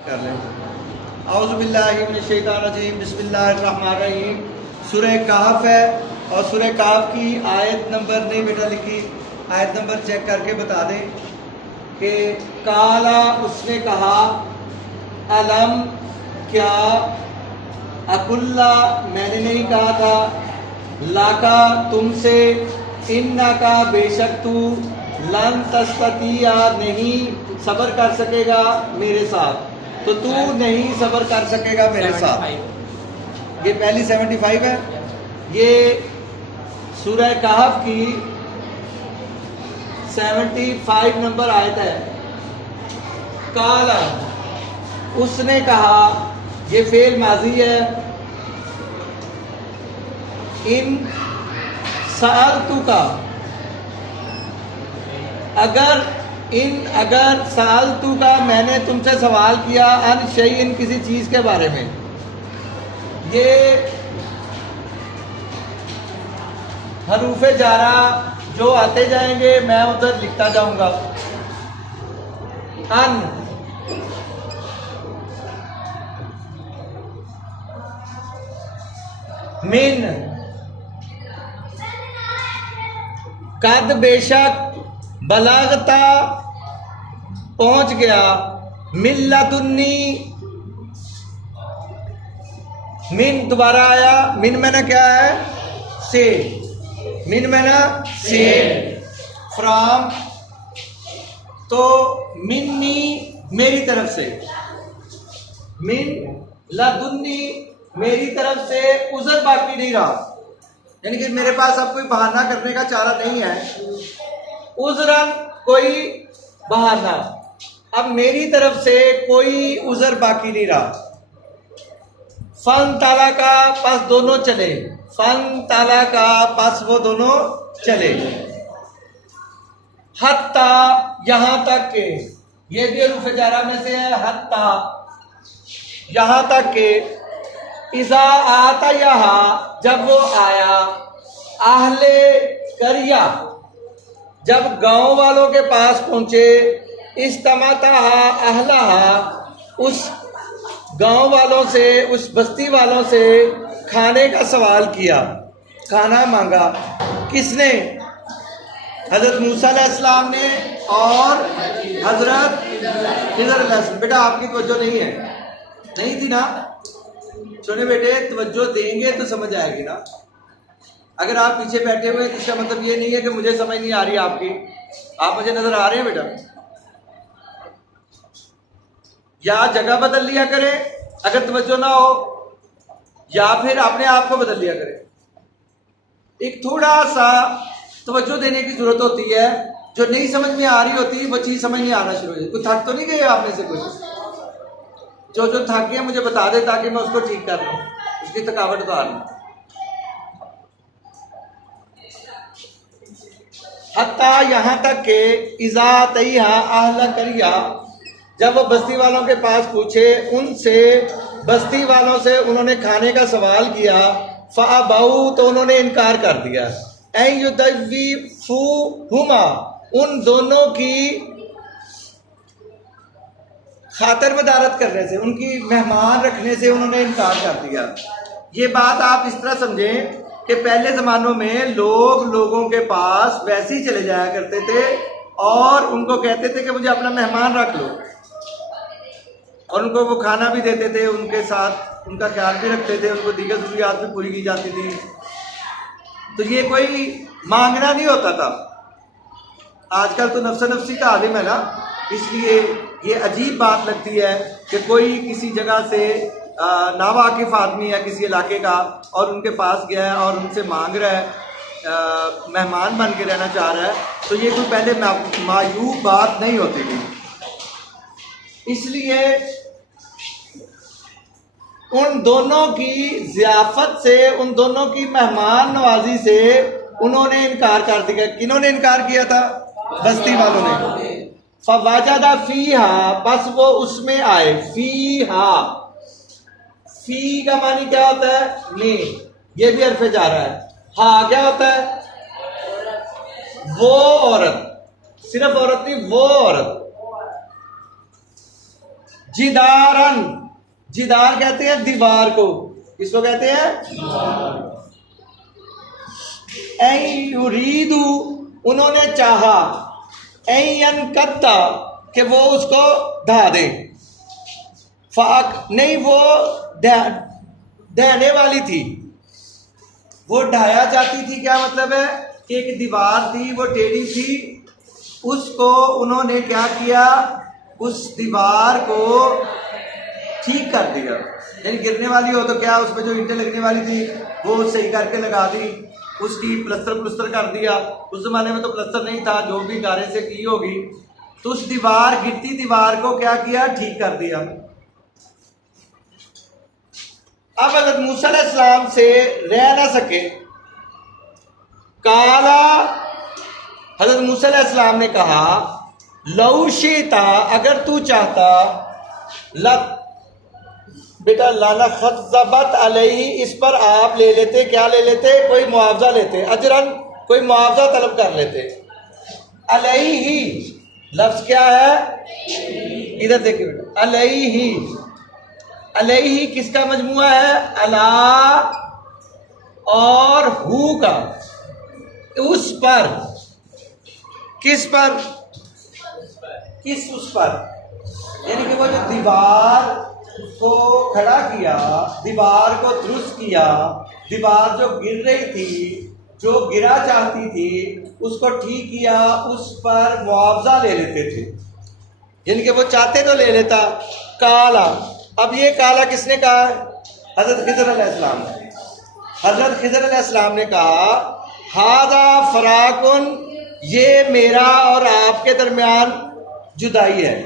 कर लें। औज़ुबिल्लाहिमिनश्शैतानिर्रजीम, बिस्मिल्लाहिर्रहमानिर्रहीम। सूरह कहफ है और सूरह कहफ की आयत नंबर नहीं बेटा लिखी, आयत नंबर चेक करके बता दें कि काला उसने कहा, अलम क्या, अकुल्ला मैंने नहीं कहा था, लाका तुमसे, इन्ना का बेशक तू, लन तस्ततिया नहीं सब्र कर सकेगा मेरे साथ, तो तू नहीं सब्र कर सकेगा मेरे साथ। ये पहली 75 है। ये सूरह कहफ की 75 नंबर आयत है। काला उसने कहा, ये फेल माजी है। इन सअलतु का, अगर सअलतु का मैंने तुमसे सवाल किया, अन शैइन किसी चीज के बारे में। ये हरूफे जारा जो आते जाएंगे मैं उधर लिखता जाऊंगा। अन मिन, कद बेशक, बलागता पहुंच गया, मिल्लतुन्नी मिन दोबारा आया। मिन मैंने क्या है, से, मिन मैंने से, फ्रॉम, तो मिन्नी मेरी तरफ से, मिन लदुन्नी मेरी तरफ से, उज़र बाकी नहीं रहा, यानी कि मेरे पास अब कोई बहाना करने का चारा नहीं है। उज़रन कोई बहाना, अब मेरी तरफ से कोई उज़र बाकी नहीं रहा। फन ताला का पास दोनों चले, फन ताला का पास वो दोनों चले। हत्ता यहां तक के, ये भी रूफ जारा में से है। हत्ता यहां तक के, इज़ा आता यहाँ जब वो आया, आहले करिया जब गांव वालों के पास पहुंचे, इस्तमाता अहलहा उस गांव वालों से, उस बस्ती वालों से खाने का सवाल किया, खाना मांगा। किसने? हजरत मूसा अलैहिस्सलाम ने और हजरत खिज़र अलैहिस्सलाम। बेटा आपकी तवज्जो नहीं थी ना? सुने बेटे, तवज्जो देंगे तो समझ आएगी ना। अगर आप पीछे बैठे हुए तो इसका मतलब ये नहीं है कि मुझे समझ नहीं आ रही आपकी, आप मुझे नजर आ रहे हैं बेटा। या जगह बदल लिया करें अगर तवज्जो ना हो, या फिर अपने आप को बदल लिया करें। एक थोड़ा सा तवज्जो देने की जरूरत होती है। जो नहीं समझ में आ रही होती वो चीज समझ नहीं आना शुरू हो जाती। कोई थक तो नहीं गए आप में से? कुछ जो थक गए मुझे बता दे ताकि मैं उसको ठीक कर लूं, उसकी थकावट उतार लूं। हत्ता यहाँ तक के, इज़ा तैहा आहला करिया जब वो बस्ती वालों के पास पूछे, उनसे बस्ती वालों से उन्होंने खाने का सवाल किया, फ़अबऊ तो उन्होंने इनकार कर दिया। हुमा उन दोनों की खातर मदारत करने से, उनकी मेहमान रखने से उन्होंने इनकार कर दिया। ये बात आप इस तरह समझें कि पहले ज़मानों में लोगों के पास वैसे ही चले जाया करते थे और उनको कहते थे कि मुझे अपना मेहमान रख लो, और उनको वो खाना भी देते थे, उनके साथ उनका ख्याल भी रखते थे, उनको दीगर ज़रूरियात भी पूरी की जाती थी। तो ये कोई मांगना नहीं होता था। आजकल तो नफ्सा नफ्सी का आलिम है ना, इसलिए ये अजीब बात लगती है कि कोई किसी जगह से नावाकिफ आदमी है किसी इलाके का और उनके पास गया है और उनसे मांग रहा है, मेहमान बन के रहना चाह रहा है, तो ये कोई पहले मायूब बात नहीं होती थी। इसलिए उन दोनों की ज़ियाफत से, उन दोनों की मेहमान नवाजी से उन्होंने इनकार कर दिया। किन्होंने इनकार किया था? बस्ती वालों ने। फवाजदा फीहा बस वो उसमें आए। फीहा, फी का मानी क्या होता है? में, ये भी हर्फ जा रहा है। हा क्या होता है? वो औरत, सिर्फ औरत नहीं, वो औरत। जिदारन, जिदार कहते हैं दीवार को, किसको कहते हैं? ऐ युरीदु, उन्होंने चाहा, ऐन कत्ता, कि वो उसको ढा दे, फाक नहीं, वो ढहने वाली थी, वो ढाया जाती थी। क्या मतलब है कि एक दीवार थी, वो टेढ़ी थी, उसको उन्होंने क्या किया, उस दीवार को ठीक कर दिया। यानी गिरने वाली हो तो क्या, उसमें जो ईंटें लगने वाली थी वो सही करके लगा दी, उसकी प्लस्तर कर दिया। उस जमाने में तो प्लस्तर नहीं था, जो भी गारे से की होगी, तो उस दीवार, गिरती दीवार को क्या किया, ठीक कर दिया। अब हज़रत मूसा अलैहिस्सलाम से रह ना सके, काला, हज़रत मूसा अलैहिस्सलाम ने कहा, लौशीता, अगर तू चाहता, लत, बेटा लाला खज़बत अलैहि, इस पर आप ले लेते, क्या ले लेते, कोई मुआवजा लेते, अजरन, कोई मुआवजा तलब कर लेते। अलैहि लफ्ज क्या है, इधर देखिए बेटा, अलैहि, अलैहि किसका मजमुआ है, अला और हु का, उस पर, किस पर, किस उस पर, यानी कि वो जो दीवार को खड़ा किया, दीवार को दुरुस्त किया, दीवार जो गिर रही थी, जो गिरा चाहती थी, उसको ठीक किया, उस पर मुआवजा ले लेते थे। यानी कि वो चाहते तो ले लेता। काला, अब ये काला किसने कहा, हजरत खिज़र अलैहिस्सलाम ने। हजरत खिज़र अलैहिस्सलाम ने कहा, हादा फराकुन, ये मेरा और आपके दरमियान जुदाई है,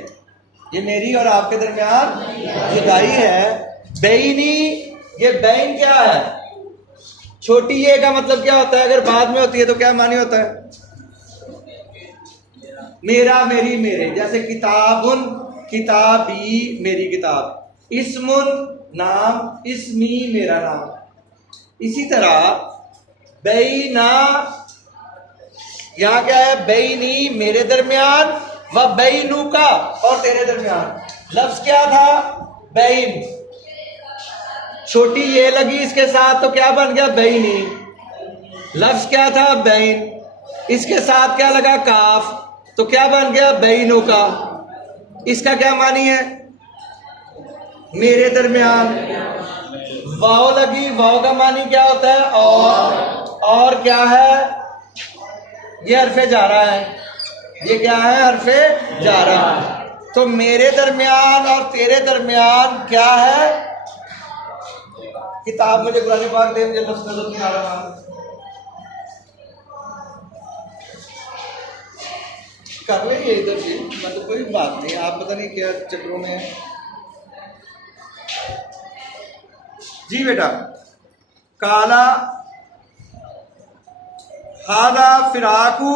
ये मेरी और आपके दरमियान जुदाई है। बैनी, ये बैन क्या है, छोटी ये का मतलब क्या होता है, अगर बाद में होती है तो क्या मानी होता है, मेरा, मेरी, मेरे। जैसे किताबुन, किताबी, मेरी किताब। इस्मुन, नाम, इस्मी, मेरा नाम। इसी तरह बैना, यहां क्या है, बैनी, मेरे दरमियान, व बैनू का, और तेरे दरमियान। लफ्ज क्या था, बैन, छोटी ये लगी इसके साथ तो क्या बन गया, बैनी। लफ्ज क्या था, बैन, इसके साथ क्या लगा, काफ, तो क्या बन गया, बैनू का। इसका क्या मानी है, मेरे दरमियान। वाव लगी, वाव का मानी क्या होता है, और क्या है, ये हरफे जा रहा है, ये क्या है, हरफे जा रहा। तो मेरे दरमियान और तेरे दरमियान क्या है, किताब, मुझे कुरान पाक दे, मुझे लफ्ज़ नजर नहीं आ रहा। कर लेंगे इधर भी, मतलब कोई बात नहीं, आप पता नहीं क्या चक्रों में है। जी बेटा, काला, हादा फिराकू,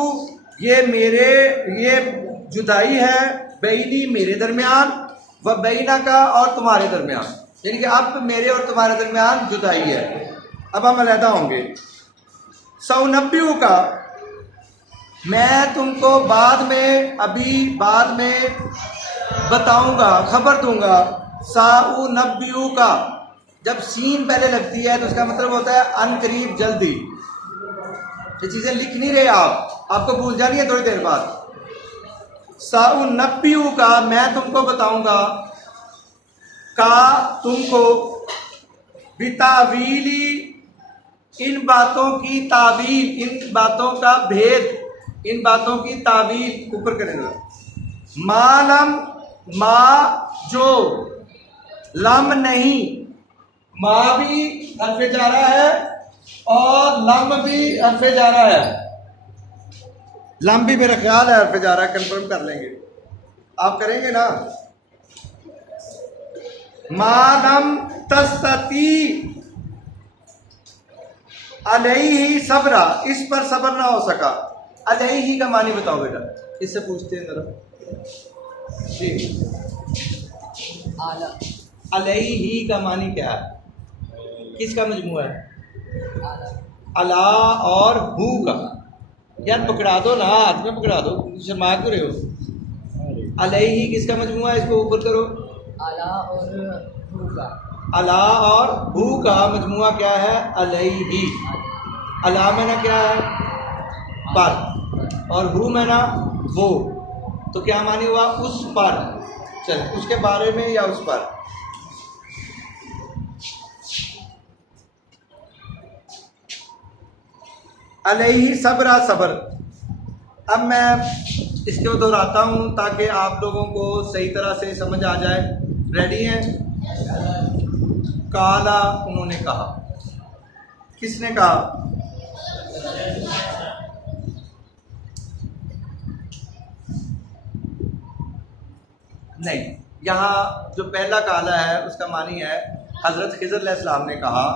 ये मेरे, ये जुदाई है, बैनी, मेरे दरमियान, व बैना का, और तुम्हारे दरमियान। यानी कि अब मेरे और तुम्हारे दरमियान जुदाई है, अब हम अलहदा होंगे। सौनब्यू का, मैं तुमको बाद में, अभी बाद में बताऊंगा, खबर दूंगा। साउ नब्यू का, जब सीन पहले लगती है तो उसका मतलब होता है अनकरीब, जल्दी। ये चीजें लिख नहीं रहे आप, आपको भूल जानी है थोड़ी देर बाद। साउ नब्यू का, मैं तुमको बताऊंगा, का, तुमको, बितावीली, इन बातों की तावील, इन बातों का भेद, इन बातों की तावील, ऊपर करेंगे। मालम, मा, जो, लम नहीं, मा भी हरफे जा रहा है और लम भी हरफे जा रहा है। लम भी मेरा ख्याल है हरफे जा रहा है, कंफर्म कर लेंगे, आप करेंगे ना। मालम तस्तती अलैहि सबरा, इस पर सब्र ना हो सका। अलैहि का मानी बताओ बेटा, इससे पूछते हैं जरा जी। अलैहि का मानी क्या है, किसका मजमूआ है, अला और हु का। यार पकड़ा दो ना, हाथ में पकड़ा दो, शर्मा क्यों रहे हो। अलैहि किसका मजमूआ है, इसको ऊपर करो। अला और हू का। अला और हू का मजमुआ क्या है? अलैहि। अला में ना क्या है? पर, और हू में ना वो, तो क्या मानी हुआ? उस पर। चल, उसके बारे में या उस पर? अलैहि सब्रा, सबर। अब मैं इसको दोहराता हूँ ताकि आप लोगों को सही तरह से समझ आ जाए। रेडी हैं? काला, उन्होंने कहा। किसने कहा? नहीं, यहाँ जो पहला काला है उसका मानी है हज़रत खिज़र अलैहिस्सलाम ने कहा,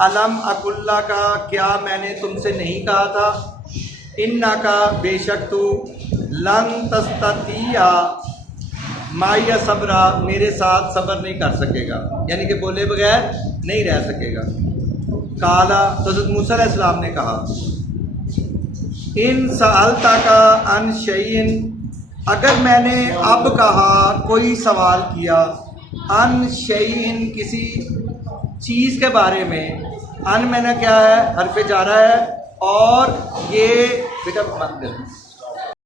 अलम अकुल्ला का, क्या मैंने तुमसे नहीं कहा था, इन्ना का, बेशक तू, लन तस्ततिया माया सब्रा, मेरे साथ सब्र नहीं कर सकेगा, यानी कि बोले बगैर नहीं रह सकेगा। काला, तो हज़रत मूसा अलैहिस्सलाम ने कहा, इन सअलता का अन शैइन, अगर मैंने अब कहा, कोई सवाल किया, अन शैइन, किसी चीज़ के बारे में, अन मैंने क्या है? हरफ जारा है, और ये बेटा मत